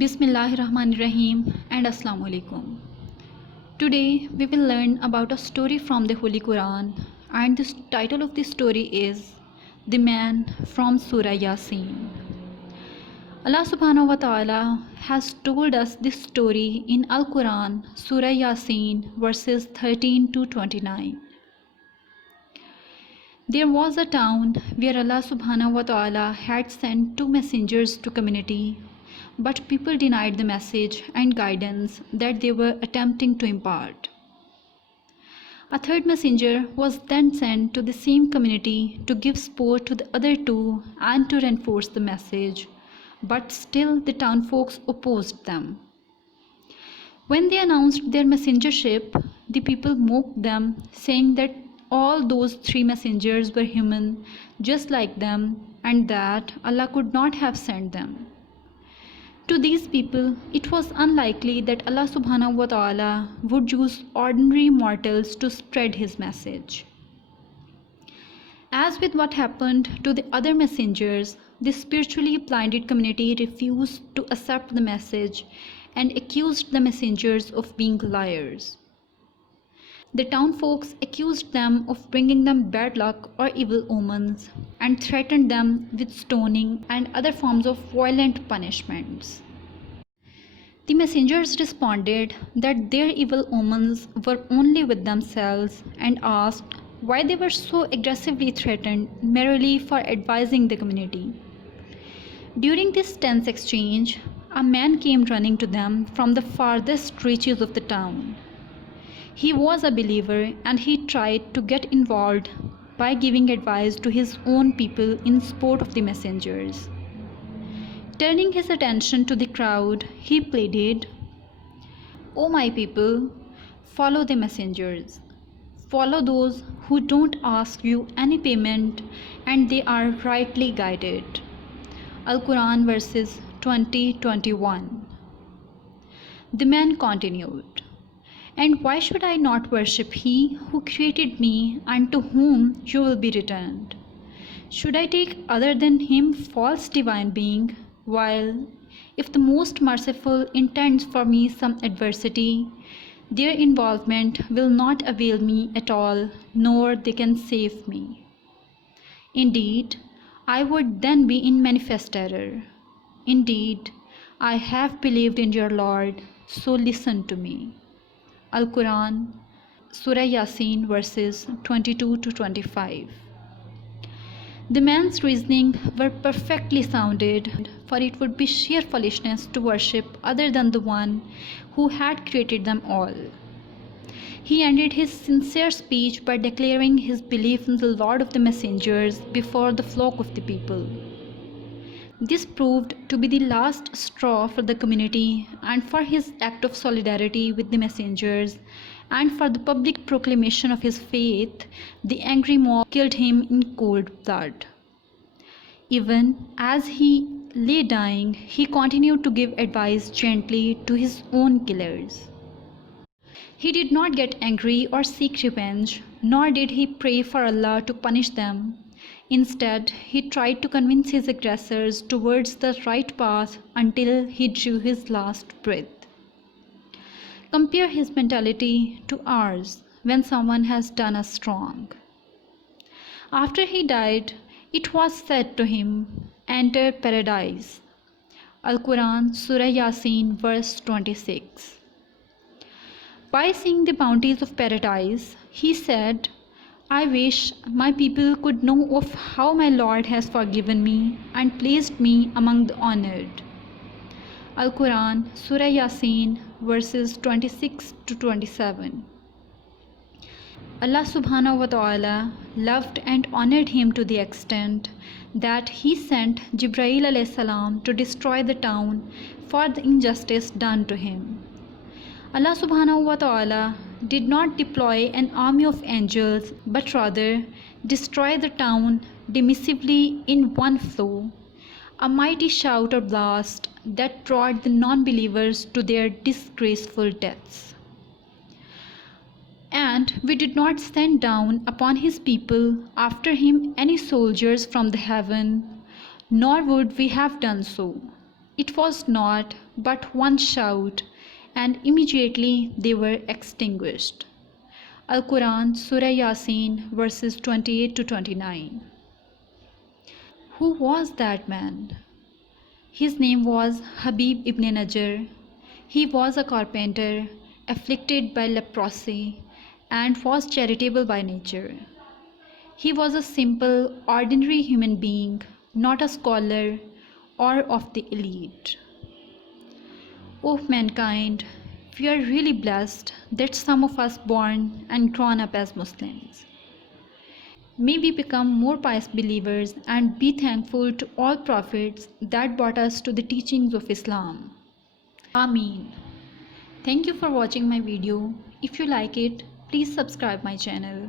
Bismillahirrahmanirrahim and Assalamu alaikum. Today we will learn about a story from the Holy Quran, and the title of the story is The Man from Surah-e-Yaseen. Allah subhanahu wa ta'ala has told us this story in Al-Quran, Surah-e-Yaseen verses 13 to 29. There was a town where Allah subhanahu wa ta'ala had sent two messengers to community, but people denied the message and guidance that they were attempting to impart. A third messenger was then sent to the same community to give support to the other two and to reinforce the message, but still the townfolks opposed them. When they announced their messengership, the people mocked them, saying that all those three messengers were human, just like them, and that Allah could not have sent them. To these people, it was unlikely that Allah subhanahu wa ta'ala would use ordinary mortals to spread His message. As with what happened to the other messengers, the spiritually blinded community refused to accept the message and accused the messengers of being liars. The townfolks accused them of bringing them bad luck or evil omens and threatened them with stoning and other forms of violent punishments. The messengers responded that their evil omens were only with themselves and asked why they were so aggressively threatened merely for advising the community. During this tense exchange, a man came running to them from the farthest reaches of the town. He was a believer and he tried to get involved by giving advice to his own people in support of the messengers. Turning his attention to the crowd, he pleaded, "O my people, follow the messengers. Follow those who don't ask you any payment and they are rightly guided." Al-Quran verses 20-21. The man continued, "And why should I not worship He who created me and to whom you will be returned? Should I take other than Him false divine being, while if the most merciful intends for me some adversity, their involvement will not avail me at all, nor they can save me. Indeed, I would then be in manifest error. Indeed, I have believed in your Lord, so listen to me." Al-Quran, Surah-e-Yaseen verses 22-25. The man's reasoning were perfectly sounded, for it would be sheer foolishness to worship other than the one who had created them all. He ended his sincere speech by declaring his belief in the Lord of the messengers before the flock of the people. This proved to be the last straw for the community and for his act of solidarity with the messengers, and for the public proclamation of his faith, the angry mob killed him in cold blood. Even as he lay dying, he continued to give advice gently to his own killers. He did not get angry or seek revenge, nor did he pray for Allah to punish them. Instead, he tried to convince his aggressors towards the right path until he drew his last breath. Compare his mentality to ours when someone has done us wrong. After he died, it was said to him, "Enter paradise." Al-Quran, Surah-e-Yaseen, verse 26. By seeing the bounties of paradise, he said, "I wish my people could know of how my Lord has forgiven me and placed me among the honored." Al-Quran, Surah-e-Yaseen, verses 26-27. Allah subhanahu wa ta'ala loved and honored him to the extent that He sent Jibreel alayhi salam to destroy the town for the injustice done to him. Allah subhanahu wa ta'ala did not deploy an army of angels, but rather destroy the town decisively in one flow, a mighty shout or blast that brought the non-believers to their disgraceful deaths. And we did not send down upon his people after him any soldiers from the heaven, nor would we have done so. It was not but one shout, and immediately they were extinguished. Al-Quran, Surah-e-Yaseen, verses 28 to 29. Who was that man? His name was Habib ibn Najjar. He was a carpenter, afflicted by leprosy, and was charitable by nature. He was a simple, ordinary human being, not a scholar or of the elite. Oh mankind, we are really blessed that some of us born and grown up as Muslims. May we become more pious believers and be thankful to all prophets that brought us to the teachings of Islam. Ameen. Thank you for watching my video. If you like it, please subscribe my channel.